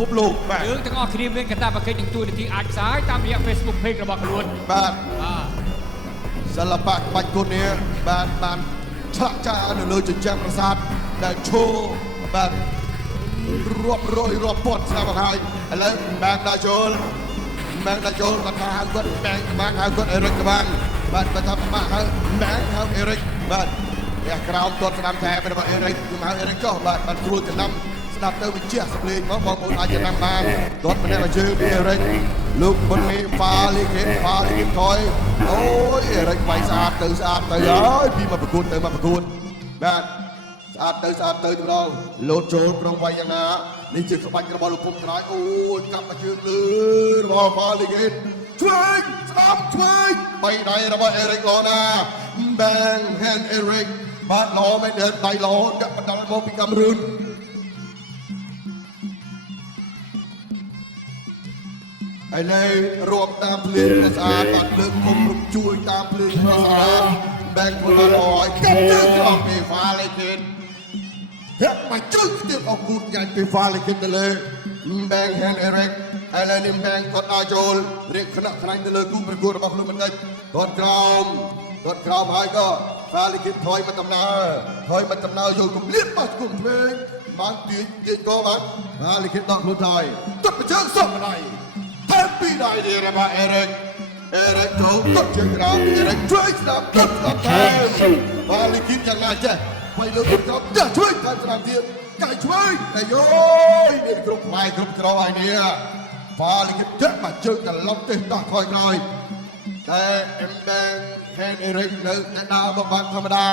ភពលោកបាទយើងទាំងអស់គ្នាមានកាតព្វកិច្ចនឹងជួយនាទីអាចផ្សាយតាមរយៈ Facebook Page របស់ខ្លួនបាទសិល្បៈក្បាច់គុននេះបានឆ្លាក់ចានៅលើជញ្ជាំងប្រាសាទដែលឈរបាទរាប់រយរាប់ពាន់ឆ្នាំមកហើយឥឡូវបានដាក់ចូលគាត់ថាហៅគាត់បានហៅគាត់អេរិកក្បាំងបាទគាត់ថាបានហៅអេរិកបាទតែក្រោមគាត់ស្ដាប់តែរបស់អេរិកខ្ញុំហៅអេរិកចុះបាទបានស្រួលចំណាំស្ដាប់ទៅវិជាសម្លេងមកបងប្អូនអាចចំណាំបានគាត់ម្នាក់មកជើងអេរិកលោកបុននេះហ្វាលីគិនថយអូយអេរិកវាយស្អាតទៅហើយពីមកប្រកួតទៅបាទស្អាតទៅម្ដងលោតចូលក្រុងវាយយ៉ាងណានេះជាក្បាច់របស់លោកពុកត្រាយអូយកាប់មកជើងលើរបស់ហ្វាលីគិនឆ្វេងស្ដាំឆ្វេងបីដៃរបស់អេរិកឡូណាបែងហែនអេរិកបាទឡូមិនដៃឡូដាក់បណ្ដាលមកពីកាមេរុនឥឡូវរួមតាមភ្លើងស្អាតបាទភ្លើងគុំរំជួយតាមភ្លើងស្អាតបែងខ្លួនឲ្យកាប់ជើងអស់ពីហ្វាលីគិនហេតុមកជើងទៀតអស់គូតញ៉ាំពីហ្វាលីគិនទៅលើបែងហែនអេរិកឥឡូវនេះបែងគាត់ឲ្យចូលរៀបខ្នាក់ខ្លាញ់ទៅលើគូប្រកួតរបស់ខ្លួនមិនដេចគាត់ក្រោមហើយក៏ហ្វាលីគិនថយមកដំណើរយកគម្លាតបោះគុំភ្លេងបានទាញក៏បានហ្វាលីគិនដកខ្លួនហើយទឹកជើងសុំម្ដាយតែពីដៃនេះរបស់អេរិកត្រូវទឹកជើងក្រោមអេរិកជួយស្ដាប់ទឹកតែហ្វាលីគិនយ៉ាងណាចេះไปលើកក្រោមចាស់ជួយតាមស្នាមទៀតកាយជួយតែយោយមានគ្រប់ផ្នែកគ្រប់ក្រោយហើយនេះហ្វាលីគិនចាក់មកជើងត្រឡប់ទៅដោះថយក្រោយតែអេមបែងហេនអេរិកនៅតែដើរមកបានធម្មតា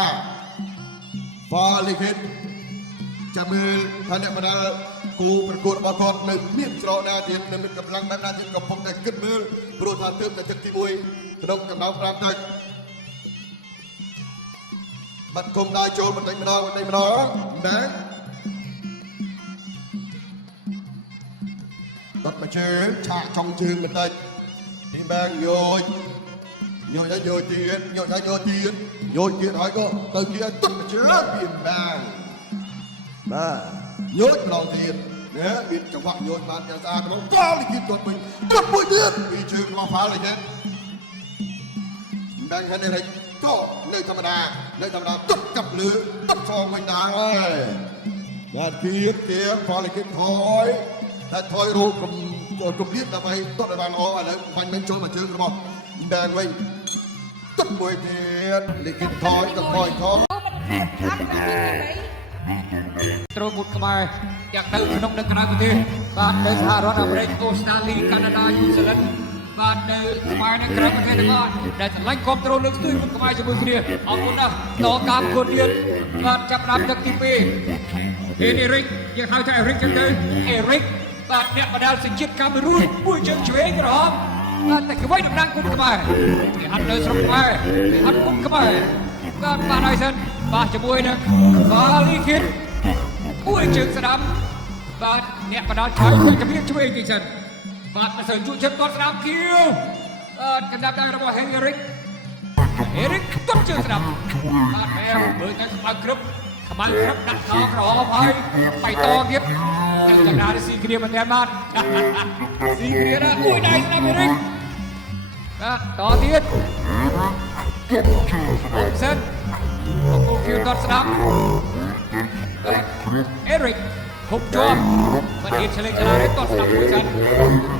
ហ្វាលីគិនចាំមើលថាអ្នកបដាល់គូប្រកួតរបស់គាត់នៅមានច្រកណាទៀតនៅមានកម្លាំងបែបណាទៀតកំពុងតែគិតមើលព្រោះថាទើបតែទឹកទី1ក្នុងកម្ដៅ5ទឹកបាត់គុំដល់ចូលបន្តិចម្ដងណាបាត់មកជើងឆាកចង់ជើងបន្តិចទីបែងយកទៀតហើយក៏ទៅគេទឹកមកជើងពីបែងបាទយកម្ដងទៀតណាមានចង្វាក់យកបានយ៉ាងស្អាតហ្មងក៏លិខិតគាត់វិញទឹកមួយទៀតពីជើងរបស់ហ្វាលីគិនបែងហេនអេរិកក៏នៅធម្មតាទឹកកាប់លើទឹកផងមិនដែរបាទគៀហ្វាលីគិនថយតែថយរោគគម្លាតដើម្បីទត់ឲ្យបានល្អឥឡូវបាញ់នឹងចូលមកជើងរបស់បែងវិញទឹកមួយទៀតលិខិតថយត្រូវមុតខ្មែរយ៉ាងនៅក្នុងនិងក្រៅប្រទេសបាទនៅសហរដ្ឋអាមេរិកអូស្ត្រាលីកាណាដាញូហ្សេឡង់បាទនៅខ្មែរនៅក្រៅប្រទេសទាំងអស់ដែលឆ្លាញ់គ្រប់គ្រងលើកស្ទួយមុខខ្មែរជាមួយគ្នាអរគុណណាស់តតាមគុណទៀតបាទចាប់ដើមទឹកទី2អេរិកយើងហៅថាអេរិកចឹងទៅអេរិកបាទអ្នកបដាល់សញ្ជាតិកាមេរុនមួយជើងឆ្វេងក្រហមបាទតែក្បួយតំណាងគុណខ្មែរគេហាត់នៅស្រុកខ្មែរគេហាត់គុណខ្មែរបាទបាទហើយសិនបាទជាមួយនឹងហ្វាលីគិនមួយជើងស្ដាំបាទអ្នកបដាល់ឆាយមួយជំនាញឆ្វេងទីសិនបាទមិនសូវជួយចិត្តគាត់ស្ដាំគៀវបាទកណ្ដាប់ដៃរបស់អេរិកទត់ជើងស្ដាំបាទមែនមើលតែខ្មៅក្រឹបដាក់ខោក្រហមហើយបៃតងទៀតទៅយ៉ាងណាស៊ីគ្រាមិនដែរបាទស៊ីគ្រាណាមួយដៃស្ដាំអេរិកបាទតទៀតសិនអូគៀវទត់ស្ដាំអេរិកហុកជាប់មិនហ៊ានឆ្លេងឆ្លាតទេទត់ស្ដាំមួយសិន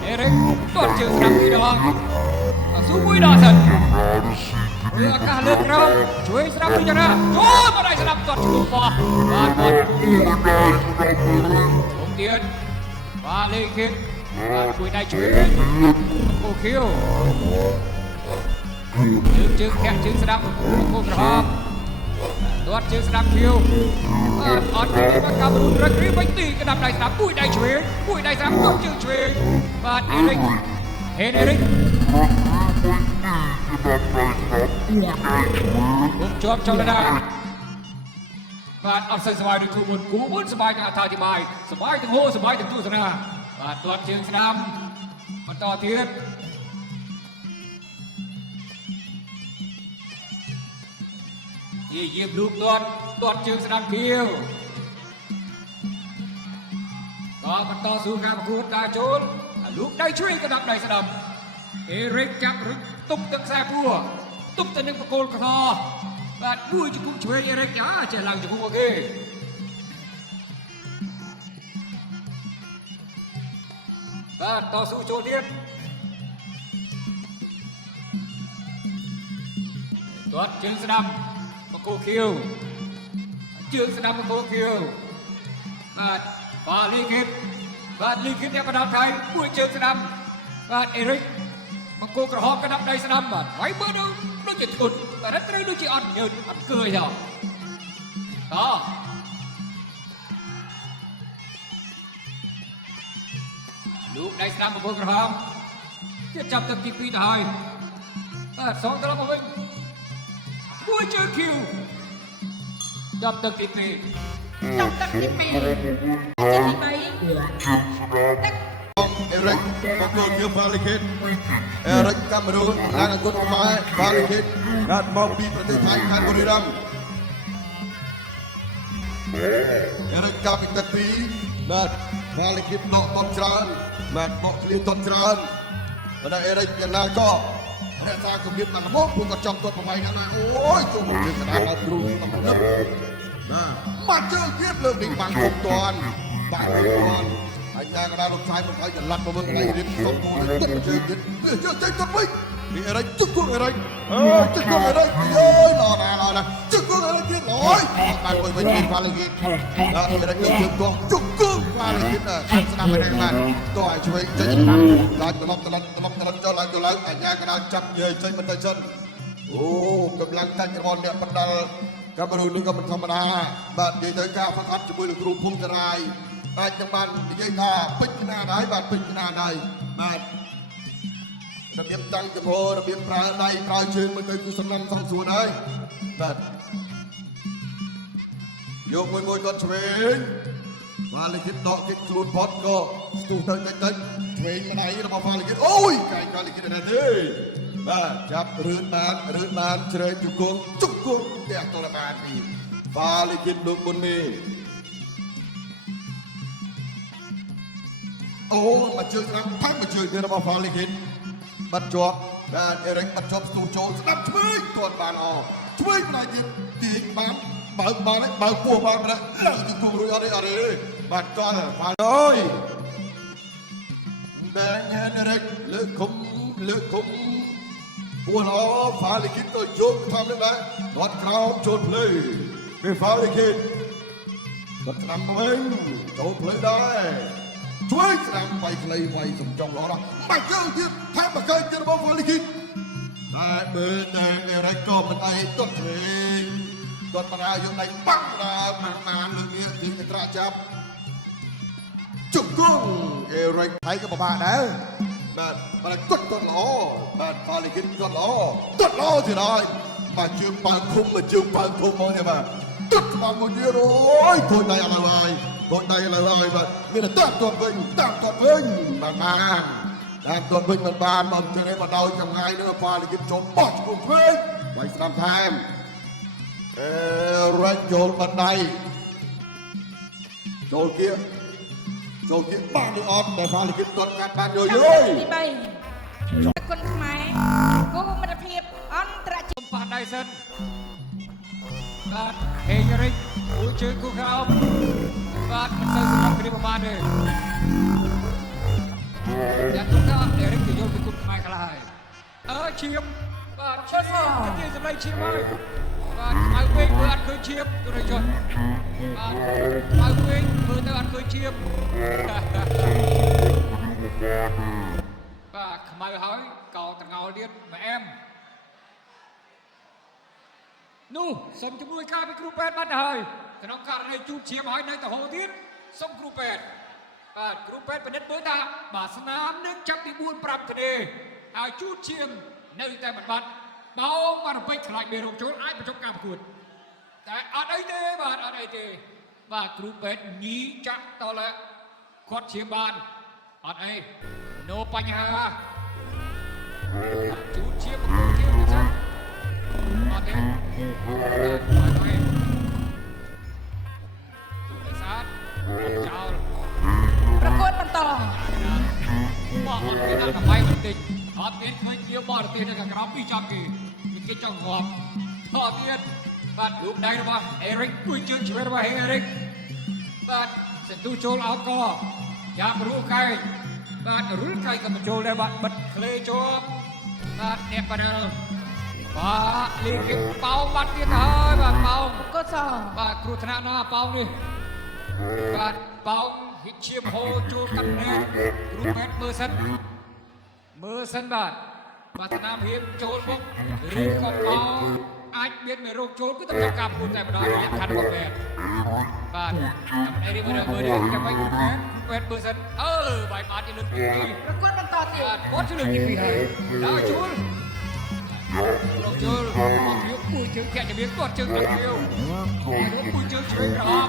អេរិកទត់ជើងស្ដាំពីរដងស៊ូមួយដងសិនលើអាកាសលើក្រោមជួយស្ដាំពីយ៉ាងណាចូលមកដៃស្ដាំទត់ឈ្មោះបោះបាទហុកទៀតបាទលេខិតបាទជួយដៃជួយអូគៀវជើងធាក់ជើងស្ដាំគោក្រហមទាត់ជើងស្ដាំខៀវអត់ទេមកកាមេរុនរឹករីវិញទីក្តាប់ដៃស្ដាំមួយដៃឆ្វេងមួយដៃស្ដាំទប់ជើងឆ្វេងបាទអេរិកជាប់ចលនាបាទអត់សូវសบายដូចគូមុនសบายទាំងអត្ថាធិប្បាយសบายទាំងហូសบายទាំងទស្សនាបាទទាត់ជើងស្ដាំបន្តទៀតយាមលូកទាត់ជើងស្ដាំខៀវ ก็มันต่อสู้การประกวดดาโจนลูกได้ช่วยกระดับได้สะดำเอริกจับรึกตุ๊บตั้งแซ่พัวตุ๊บตั้งนึงประโกนกระทอบาดด้วยจะคุ้มช่วยเอริกจ้าเจลังจะคุ้มโอเคบาดต่อสู้โจเดียนตัวจึงสะดำประโกคิวจึงสะดำประโกคิวบาดบาลีคิดบาดลีคิดเนี่ยกระดับไทยบุ้ยเจิงสนามบาดเอริกมังโกกระหอบกระดับในสนามบาดไว้เมื่อดูดูจะทุนแต่นั้นดูจะอ่อนเยินอ่อนเกยเหรอต่อลูกในสนามมังโกกระหอบจะจับตะกี้ปีไทยบาดสองตลบมาวิ่งบุ้ยเจิงคิวจับตะกี้ปีTrong tận cái mì Trên đi mấy เอริกมาโกคิวฟาลิคิดเอริกกำมาดูนางกุฎมาฟาลิคิดรัฐมองบีประเทศไทยการบุรีรัมย์เอริกกำอีกตะปีนัดฟาลิคิดนอกต้นจานนัดนอกเลี้ยงต้นจานวันนั้นเอริกยังนางก็เนี่ยสร้างกลุ่มต่างพวกผู้กระจำตัวประภัยกันเลยโอ้ยจุ่มเรื่องกระดาษเอาตรูต้องเลิกมาเจอเทียบเรื่องดิ่งบางกลุ่มตอนบางกลุ่มตอนไอ้ยากระดาษลูกชายมันใครจะลัดมาเมื่อไหร่ดิ้นสมบูรณ์ตึ้งเจอเจอใจจับไว้มีอะไรจุกกุ้งอะไรจุกกุ้งอะไรเย้ยรอนะจุกกุ้งอะไรที่ลอยบางคนไปกินฟาเลกินแล้วมีอะไรเกิดขึ้นตัวจุกกุ้งฟาเลกินสนามไปได้กันตัวไอ้ช่วยใจจับลายตลอดเจ้าลายไอ้ยากระดาษจับเย้ยใจมันใจฉันโอ้กำลังกันกระบอนเนี่ยมันดาก็มาดูนึกว่ามันธรรมดาบาดดีใจก้าวพักจะมือครูพุ่งจะไรบาดจังบันดีใจก้าปิดหน้าได้บาดปิดหน้าได้บาดระเบียบตั้งจะพอระเบียบปลาได้ปลาเชิงมันเคยกุศลนำสองส่วนได้บาดโยกมวยก่อนเฉวงมาเลยคิดดอกคิดครูพอดก็ตูเติร์นเฉวงมาไหนเรามาฟังเลยคิดโอ้ยไก่เลยคิดอะไรดีจับรื้นนานเฉยจุกกุงเดี๋ยวตัวละบาทนี่ฟาลิกินดุบุญมีโอ้มาเจอครับพังมาเจอเดี๋ยวเราฟาลิกินบัดจอบเอริกบัดจอบสูโจสนับช่วยตัวบานอช่วยนายกินตีบ้านเบิกมาเลยเบิกปัวบ้านมาเลยแล้วจุกกุงรู้อะไรบัดจอบฟาโอยแดงเฮนเอริกเลือกคุ้มพวกเราฟาลิกินก็ยกทำได้ไหมรถกราวโจนเพลย์เป็นฟาลิกินรถนำเองโจนเพลย์ได้ช่วยนำไปเพลย์ไปสมจงรอนะไม่เจอที่แทบไม่เคยเจอฟาลิกินได้เบอร์แดงอะไรก็มันไอ้ต้นเพลงต้นปลาอยู่ในปักนามาเรื่องนี้ที่จะตราจับจุกกุ้งเอริกไทยก็บ้านะแบบมันกดต้นล้อแบบฟาลิกินกดล้อที่ไหนมาจืมปางคุ้มมองเนี่ยมาตึ๊ดปางคนเดียวโอ้ยคนใดอะไรแบบมีแต่ตั้งตัววิ่งมาตามตัววิ่งมันบานมันจะได้มาเดาจังไงเนื้อฟาลิกินจมบอสกุ่มวิ่งไปสนามแทนรันโจลบันไดโจลเกียร์บ้านนี่ออมแต่ฟาลิกินตดการบ้านเยอะ Trong đi bay Con máy Cô mà đập hiệp On tra chịu ปาดไดเซนบาดเฮยริกผู้ช่วยคู่เขาบาดมันเซอร์สำหรับคดีประมาณเลยยันทุกท่าเอริกจะโยนไปคุณไมค์กลายเชียบบาดเชิดว่าจะยืนสำหรับเชียบไหมบาดไมค์เวงเมื่ออันเคยเชียบตัวไหนจนบาดไมค์เวงเมื่ออันเคยเชียบบาดไมค์หอยเก่าตะเงาเลียดแม่นู่สมจำนวนการเป็นครูแปดบ้านเฮยขนมการในจูดเชียมหอยในตะโหทิศส่งครูแปดครูแปดเป็นเด็ดเบอร์ตาบาสนามนึกจับตีบุญปรับทะเลจูดเชียมในแต่บัดเบามาไปขลายเบรกโจรไอ้ประจบการประกวดแต่อะไรเตะบาดครูแปดหนีจับต่อละขวดเชียมบานอะไรโนปัญหาจูดเชียมประกวดเชียมนะจ๊ะOke, saat jauh ត មកអត់មានអកបាយបន្តិចអត់មានឃើញជាបរទេសនៅខាងក្រៅពីចំគេគេចង់ងាប់អត់មានបាទរូបដៃរបស់អេរិកគួយជើងឆ្វេងរបស់អេរិកបាទសន្ទុះចូលអោតកយ៉ាប់រួកែងបាទរុលកែងក៏បញ្ចូលដែរបាទបិទក្លេចូលបាទអ្នកប៉ាល់បាទលីគីប៉ោបាត់ទៀតហើយបាទប៉ោ កូនស បាទគ្រោះថ្នាក់ណាប៉ោនេះបាទប៉ោហ៊ីឈៀមហូចូលកាន់ណែគ្រូពេទ្យមើលសិនបាទបាទស្នាមហៀបចូលមកឬក៏ប៉ោអាចមានមេរោគចូលគឺต้องការការពុះតែម្ដងរយៈខាត់របស់ពេទ្យបាទអេរីមើលចាំបាច់ពេទ្យមើលសិនបាយបាត់ជាលើកទី2 ប្រកួតបន្តទៀត បាទគាត់ជាលើកទី2ហើយដល់ចូលយកពួយជើងធាក់ជំនាញគាត់ជើងដល់គៀវយកពួយជើងឆ្វេងក្រហម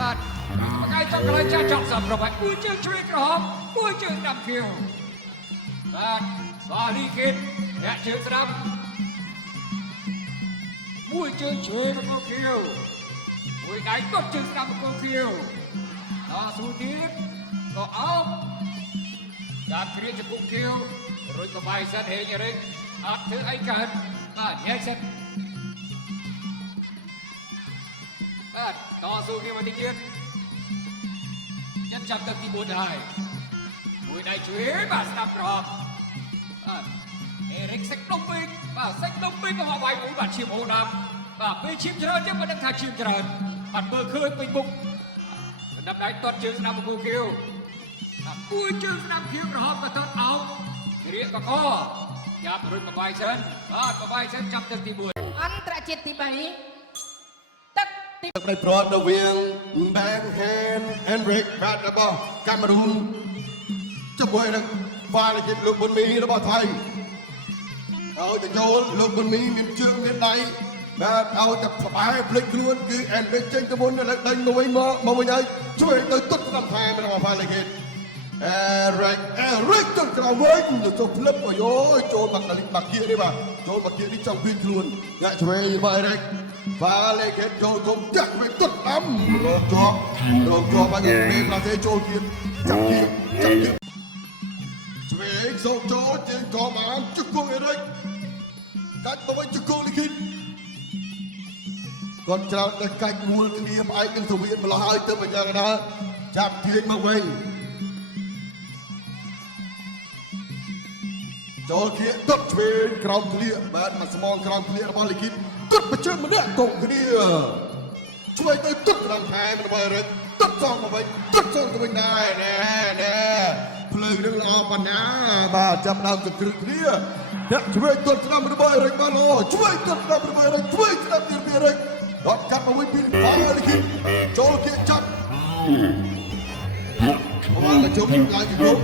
បាទមកឲ្យចង់កន្លែងចាស់ចង់សម្រាប់ឲ្យពួយជើងឆ្វេងក្រហមពួយជើងដល់គៀវបាទលីគិតអ្នកជើងស្ដាំពួយជើងឆ្វេងមកគៀវពួយដៃគាត់ជើងស្ដាំមកគៀវដល់ស៊ូទៀតក៏អោបតាមគ្រាជង្គង់គៀវរួចក៏បាយសិនហេងរិចអត់ធ្វើអីកើតបាទញ៉ៃសិនបាទតស៊ូគ្នាមកទៀតចាំចាប់ទឹកទី4ហើយមួយដៃជួយបាទស្ដាប់ក្រហមបាទអេរិកសេចក្ដុំពេកបាទសេចក្ដុំពេកក៏វាយមួយបាទឈាមហូរដើមបាទពេលឈាមច្រើនចឹងមិនដឹងថាឈាមច្រើនអត់មើលឃើញពេញមុខសម្រាប់ដៃទាត់ជើងស្ដាំមកគូគៀវបាទពួយជើងស្ដាំគៀវក្រហមក៏ទាត់អោបរៀកកកយ៉ាប់រុញបបាយសិនបាទបបាយសិនចាប់ទឹកទី4អន្តរជាតិទី3ទឹកទី ទឹកនៃប្រដវៀង Bang Hand Henrik បាទរបស់កាមេរូនជាមួយនឹងបាលិកលោកប៊ុនមីរបស់ថៃឲ្យទៅចូលលោកប៊ុនមីមានជើងមានដៃបាទឲ្យតែផ្បែភ្លេចខ្លួនគឺ Henrik ចេញទៅមុនលើកដៃមួយមកវិញហើយជួយទៅទុតតាមថែរបស់បាលិកEric ទៅក្រៅវិញទៅផ្លឹបអូយចូលបាក់គៀនេះបាទចូលបាក់គៀនេះចង់ពីខ្លួនអ្នកឆ្វេងរបស់ Eric បាទលេខចូលគុំចាក់វិញទុតដាំរកជាប់បាក់គៀនេះឡាទេចូលទៀតចាប់ទៀតឆ្វេងសូចូលជើងក៏បានជង្គង់ Eric កាច់ទៅវិញជង្គង់លីគិតគាត់ច្រើនតែកាច់មូលគ្នាផ្អែកនឹងសវៀតម្លោះហើយទៅបញ្ញាកណាចាប់ទាញមកវិញចូលគៀកទឹកឆ្វេងក្រោមគ្លៀកបាទមកស្មងក្រោមគ្លៀករបស់លីគិតគត់បញ្ជើម្នាក់កុំគ្នាជួយទៅទឹកដល់ថែមរបស់រិទ្ធទឹកសងមកវិញទឹកសងទៅវិញដែរណែភ្លើងនឹងល្អប៉ុណ្ណាបាទចាប់ដើមទៅគ្រឹះគ្នាអ្នកជួយទឹកស្ដាំរបស់រិទ្ធបានល្អជួយទឹកស្ដាំរបស់រិទ្ធជួយស្ដាំទីពីរិទ្ធដកកាត់មកវិញពីលីគិតចូលគៀកចាប់មកជុំឡើងជុំ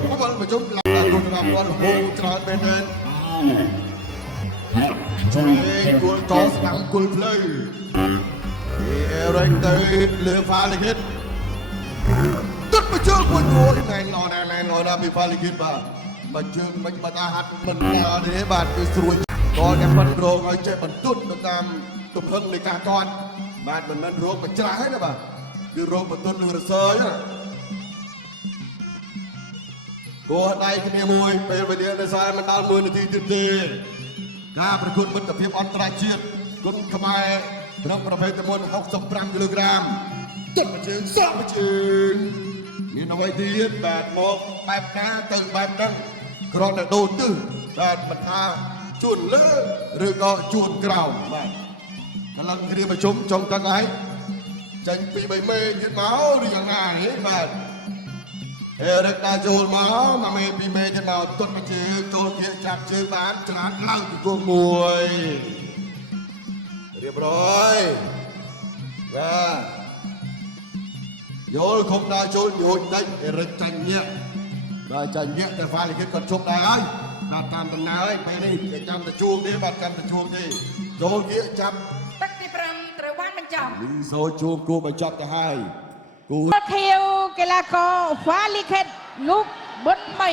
មកជុំឡើងរត់តាមគាត់ហូរច្រើនមែនទេជួយគួរតស្ដាំគល់ផ្លូវអេរិចទៅលើហ្វាលីគិតទឹកមកជើងមួយណែនណែពីហ្វាលីគិតបាទមកជើងមិនបាត់ហាត់មិនដល់ទេបាទគឺស្រួយក៏តែប៉ុនរងឲ្យចេះបន្ទុតទៅតាមទំហឹងនៃការកត់បាទមិនមែនរោគបច្រាស់ទេណាបាទគឺរោគបន្ទុតនឹងរសើយណាគោះដៃគ្នាមួយពេលវេលានៅសារមិនដល់1នាទីទៀតទេការប្រកួតមិត្តភាពអន្តរជាតិគុណខ្មែរក្នុងប្រភេទទម្ងន់65គីឡូក្រាមទឹកជើងសក់ជើងមានអ្វីទៀតបាទមកបែបណាទៅបែបហ្នឹងគ្រាន់តែដូរទិសបាទមិនថាជួនលើឬក៏ជួនក្រោមបាទកន្លងគ្នាប្រជុំចុងទាំងឯងចាញ់ពី3មេទៀតមកឬយ៉ាងណាបាទអេរិកដាក់ចូលមកមេពីមេទៀតមកទុតមកជើងចូលគៀកចាប់ជើងបានឆ្លាតឡើងពីគោះមួយរៀបរយបាទយល់ខំដាក់ចូលញូចតិចអេរិកចាញ់ញាក់បាទចាញ់ញាក់តែហ្វាលីគិតគាត់ជប់ដែរហើយបាទតាមដំណើរឯងពេលនេះគេចាំតែជួងទេបាទចាំតែជួងទេចូលគៀកចាប់ ទឹកទី5ត្រូវបានបញ្ចប់ លីសូជួងគួរបញ្ចប់ទៅហើយគូ ខៀវកីឡាករហ្វាលីខិតលោកប៊ុនមី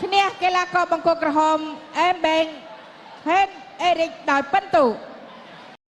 ឈ្នះកីឡាករបង្គោលក្រហមអេមបែងហេនអេរិកដោយពិន្ទុ